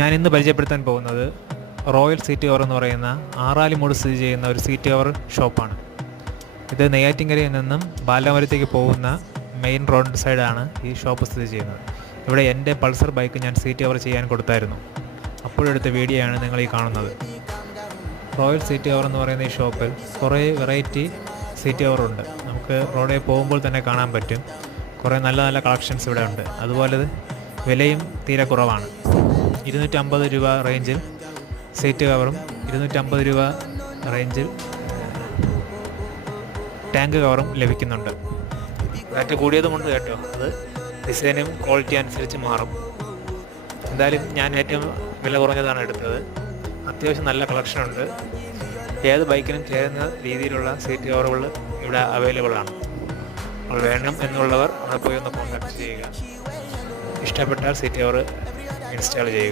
ഞാനിന്ന് പരിചയപ്പെടുത്താൻ പോകുന്നത് റോയൽ സീറ്റ് കവർ എന്ന് പറയുന്ന ആറാലിമൂട് സ്ഥിതി ചെയ്യുന്ന ഒരു സീറ്റ് കവർ ഷോപ്പാണ്. ഇത് നെയ്യാറ്റിൻകരയിൽ നിന്നും ബാലമരത്തേക്ക് പോകുന്ന മെയിൻ റോഡ് സൈഡാണ് ഈ ഷോപ്പ് സ്ഥിതി ചെയ്യുന്നത്. ഇവിടെ എൻ്റെ പൾസർ ബൈക്ക് ഞാൻ സീറ്റ് കവർ ചെയ്യാൻ കൊടുത്തായിരുന്നു. അപ്പോഴെടുത്ത വീഡിയോ ആണ് നിങ്ങൾ ഈ കാണുന്നത്. റോയൽ സീറ്റ് കവർ എന്ന് പറയുന്ന ഈ ഷോപ്പിൽ കുറേ വെറൈറ്റി സീറ്റ് കവറുണ്ട്. നമുക്ക് റോഡിൽ പോകുമ്പോൾ തന്നെ കാണാൻ പറ്റും. കുറേ നല്ല നല്ല കളക്ഷൻസ് ഇവിടെ ഉണ്ട്. അതുപോലെ വിലയും തീരെ കുറവാണ്. 250 രൂപ റേഞ്ചിൽ സീറ്റ് കവറും 250 രൂപ റേഞ്ചിൽ ടാങ്ക് കവറും ലഭിക്കുന്നുണ്ട്. റേറ്റ് കൂടിയതുമുണ്ട് കേട്ടോ. അത് ഡിസൈനും ക്വാളിറ്റി അനുസരിച്ച് മാറും. എന്തായാലും ഞാൻ ഏറ്റവും വില കുറഞ്ഞതാണ് എടുത്തത്. അത്യാവശ്യം നല്ല കളക്ഷനുണ്ട്. ഏത് ബൈക്കിനും ചേരുന്ന രീതിയിലുള്ള സീറ്റ് കവറുകൾ ഇവിടെ അവൈലബിൾ ആണ്. അപ്പോൾ വേണം എന്നുള്ളവർ അവിടെ പോയി ഒന്ന് കോൺടാക്ട് ചെയ്യുക. ഇഷ്ടപ്പെട്ടാൽ സീറ്റ് കവർ ഇൻസ്റ്റാൾ ചെയ്യുക.